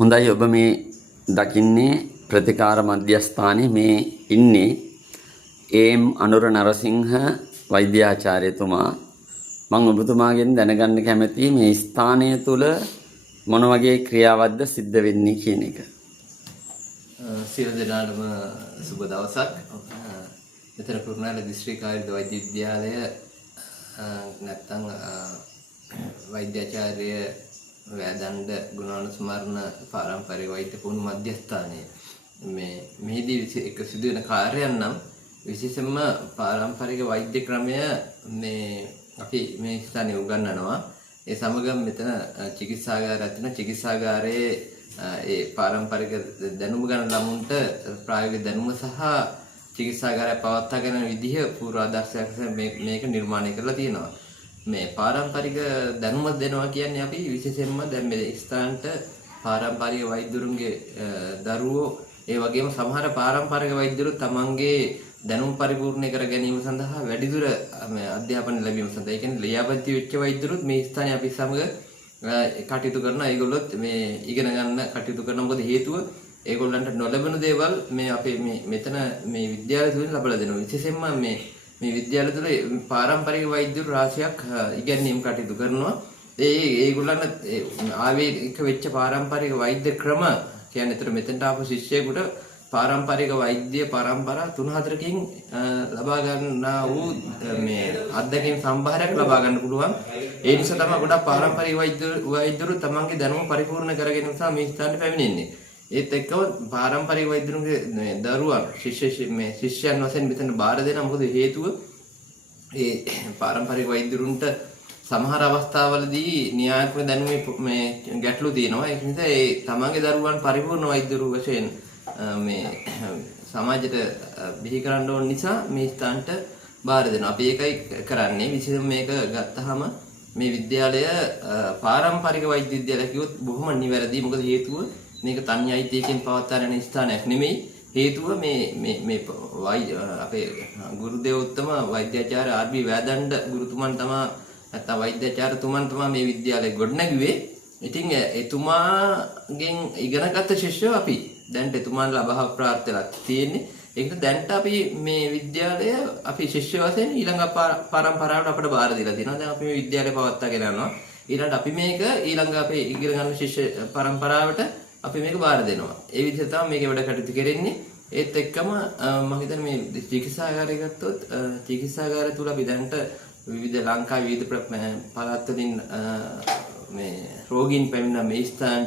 හොඳයි ඔබ මේ දකින්නේ ප්‍රතිකාර මධ්‍යස්ථානයේ මේ ඉන්නේ එම් අනුර නරසිංහ වෛද්‍යාචාර්යතුමා. මම ඔබතුමාගෙන් දැනගන්න කැමතියි මේ ස්ථානය තුල මොන වගේ ක්‍රියාවක්ද සිද්ධ වෙන්නේ කියන එක. සියලු දෙනාටම සුබ දවසක්. මෙතන කුරුණෑගල දිස්ත්‍රික් ආයුර්වේද වෛද්‍ය විද්‍යාලය නැත්නම් වෛද්‍යාචාර්ය වෑදණ්ඩ ගුණානුස්මරණ පාරම්පරික වෛද්‍ය පුහුණු මධ්‍යස්ථානයේ මෙහිදී එක සිදුවෙන කාර්යයන් නම් විශේෂයෙන්ම පාරම්පරික වෛද්‍ය ක්‍රමය අපි මේ ස්ථානයේ උගන්වනවා. ඒ සමගම මෙතන චිකිත්සාගාරයක් තියෙනවා. චිකිත්සාගාරයේ ඒ පාරම්පරික දැනුම ගන්න ළමුන්ට ප්‍රායෝගික දැනුම සහ චිකිත්සාගාරය පවත්වාගෙන යන විදිහ පූර්වාදර්ශයක් මේක නිර්මාණය කරලා තියෙනවා. මේ පාරම්පරික දැනුම දෙනවා කියන්නේ අපි විශේෂයෙන්ම දැන් මේ ස්ථානට පාරම්පරික වෛද්‍යරුන්ගේ දරුවෝ ඒ වගේම සමහර පාරම්පරික වෛද්‍යරු තමන්ගේ දැනුම පරිපූර්ණ කර ගැනීම සඳහා වැඩිදුර අධ්‍යාපන ලැබීම සඳහා ඒ කියන්නේ ලියාපදිංචි වෙච්ච වෛද්‍යරුත් මේ ස්ථානයේ අපි සමග කටයුතු කරනවා. ඒගොල්ලොත් මේ ඉගෙන ගන්න කටයුතු කරන මොකද හේතුව ඒගොල්ලන්ට නොලැබෙන දේවල් මේ අපේ මෙතන මේ විද්‍යාලය තුලින් ලබා දෙනවා. විශේෂයෙන්ම මේ විද්‍යාලය තුළ පාරම්පරික වෛද්‍යවරු රාශියක් ඉගෙනීම් කටයුතු කරනවා. ඒගොල්ලන් ආවේනික වෙච්ච පාරම්පරික වෛද්‍ය ක්‍රම කියන්නේ ඒතර මෙතෙන්ට ආපු ශිෂ්‍යයෙකුට පාරම්පරික වෛද්‍ය පරම්පරා 3-4කින් ලබා ගන්නා වූ මේ අත්දැකීම් සම්භාරයක් ලබා ගන්න පුළුවන්. ඒ නිසා තමයි ගොඩක් පාරම්පරික වෛද්‍යවරු තමන්ගේ දැනුම පරිපූර්ණ කරගෙන නිසා මේ ස්ථානට පැමිණෙන්නේ. ඒත් එක්කම පාරම්පරික වෛද්‍යරුන්ගේ දරුවන් ශිෂ්‍යයන් වශයෙන් මෙතන බාර දෙනවා. මොකද හේතුව ඒ පාරම්පරික වෛද්‍යරුන්ට සමහර අවස්ථාවලදී න්‍යායාත්මක දැනුමේ මේ ගැටලු තියෙනවා. ඒක නිසා ඒ තමන්ගේ දරුවන් පරිපූර්ණ වෛද්‍යවරු වශයෙන් මේ සමාජයට බිහි කරන්න ඕන නිසා මේ ස්ථානට බාර දෙනවා. අපි ඒකයි කරන්නේ. විශේෂයෙන් මේක ගත්තාම මේ විද්‍යාලය පාරම්පරික වෛද්‍ය විද්‍යාලය කිව්වොත් බොහොම නිවැරදි. මොකද හේතුව මේක තනි අයිතියකින් පවත්වාගෙන යන ස්ථානයක් නෙමෙයි. හේතුව මේ අපේ ගුරු දේවෝත්තම වෛද්‍යාචාර්ය ආර්.බී. වෑදණ්ඩ ගුරුතුමන් තමයි නැත්නම් වෛද්‍යාචාර්යතුමන් තමයි මේ විද්‍යාලය ගොඩනැගුවේ. ඉතින් එතුමාගෙන් ඉගෙනගත්ත ශිෂ්‍යයෝ අපි දැන් එතුමාන් ලබා ප්‍රාප්ත වෙලා තියෙන්නේ. ඒකට දැන්ට අපි මේ විද්‍යාලය අපි ශිෂ්‍ය වශයෙන් ඊළඟ පරම්පරාවට අපිට බාර දීලා තියෙනවා. දැන් අපි මේ විද්‍යාලය පවත්වාගෙන යනවා. ඊළඟට අපි මේක ඊළඟ අපේ ඉගෙන ගන්න ශිෂ්‍ය පරම්පරාවට අපි මේක බාර දෙනවා. ඒ විදිහට තමයි මේක වැඩ කටයුතු කරන්නේ. ඒත් එක්කම මම හිතන්නේ මේ චිකිත්සාගාරය ගත්තොත් චිකිත්සාගාරය තුල අපි දැන්ට විවිධ ලංකාවේ විවිධ පළාත් වලින් මේ රෝගීන් පැමිණ මේ ස්ථාන